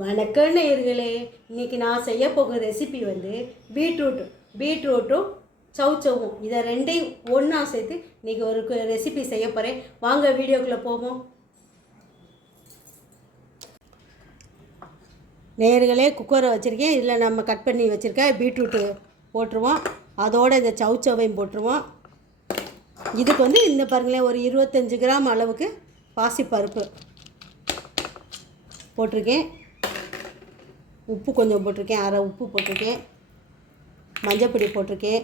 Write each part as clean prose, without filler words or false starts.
வணக்கம் நேயர்களே. இன்றைக்கி நான் செய்ய போகிற ரெசிபி வந்து பீட்ரூட்டும் சவுச்சவும் இதை ரெண்டையும் ஒன்றா சேர்த்து இன்றைக்கி ஒரு ரெசிபி செய்ய போகிறேன். வாங்க வீடியோக்குள்ளே போவோம். நேயர்களே, குக்கரை வச்சுருக்கேன். இதில் நம்ம கட் பண்ணி வச்சுருக்கேன் பீட்ரூட்டு போட்டுருவோம். அதோடு இந்த சவுச்சவையும் போட்டுருவோம். இதுக்கு வந்து இந்த பாருங்களேன், ஒரு 25 கிராம் அளவுக்கு பாசிப்பருப்பு போட்டிருக்கேன். உப்பு கொஞ்சம் போட்டிருக்கேன், அரை உப்பு போட்டிருக்கேன். மஞ்சப்பொடி போட்டிருக்கேன்.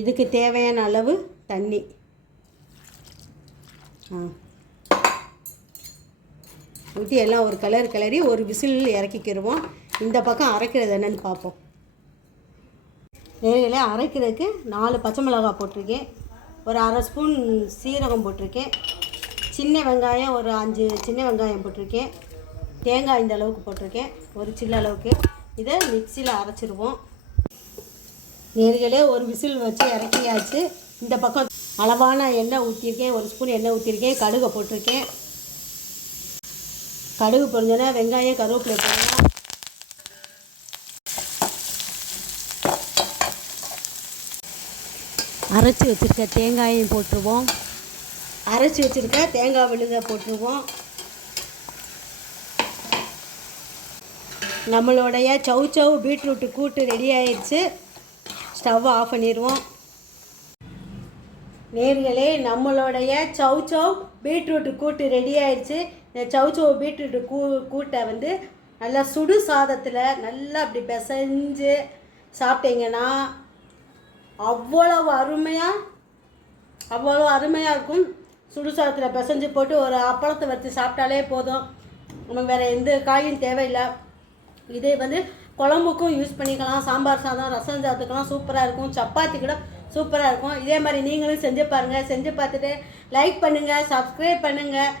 இதுக்கு தேவையான அளவு தண்ணி. ஊற்றி எல்லாம் ஒரு கிளறி ஒரு விசில் இறக்கிக்கிடுவோம். இந்த பக்கம் அரைக்கிறது என்னென்னு பார்ப்போம். நேரில் அரைக்கிறதுக்கு 4 பச்சை மிளகாய் போட்டிருக்கேன். ஒரு அரை ஸ்பூன் சீரகம் போட்டிருக்கேன். சின்ன வெங்காயம் ஒரு 5 சின்ன வெங்காயம் போட்டிருக்கேன். தேங்காய் இந்த அளவுக்கு போட்டிருக்கேன், ஒரு சின்ன அளவுக்கு. இதை மிக்சியில் அரைச்சிடுவோம். நேர்களே, ஒரு விசில் வச்சு இறக்கியாச்சு. இந்த பக்கம் அளவான எண்ணெய் ஊற்றிருக்கேன், ஒரு ஸ்பூன் எண்ணெய் ஊற்றிருக்கேன். கடுகை போட்டிருக்கேன். கடுகு பொரிஞ்சோன்னா வெங்காயம் கருவேப்பிலை போடணும். அரைச்சி வச்சுருக்க தேங்காயும் போட்டுருவோம். அரைச்சி வச்சுருக்க தேங்காய் விழுதை போட்டுருவோம். நம்மளுடைய சவுச்சவ் பீட்ரூட்டு கூட்டு ரெடி ஆயிடுச்சு. ஸ்டவ்வை ஆஃப் பண்ணிடுவோம். நேர்களே, நம்மளுடைய சவுச்சவ் பீட்ரூட்டு கூட்டு ரெடி ஆயிடுச்சு. இந்த சவுச்சவ் பீட்ரூட்டு கூட்டை வந்து நல்லா சுடு சாதத்தில் நல்லா அப்படி பிசைஞ்சு சாப்பிட்டீங்கன்னா அவ்வளோ அருமையாக இருக்கும். சுடு சாதத்தில் பிசைஞ்சு போட்டு ஒரு அப்பளத்தை வச்சு சாப்பிட்டாலே போதும். நமக்கு வேறு எந்த காயும் தேவையில்லை. இதே வந்து குழம்புக்கும் யூஸ் பண்ணிக்கலாம். சாம்பார் சாதம், ரசம் சாதத்துக்கெல்லாம் சூப்பராக இருக்கும். சப்பாத்தி கூட சூப்பராக இருக்கும். இதே மாதிரி நீங்களும் செஞ்சு பாருங்கள். செஞ்சு பார்த்துட்டு லைக் பண்ணுங்கள், சப்ஸ்கிரைப் பண்ணுங்கள்.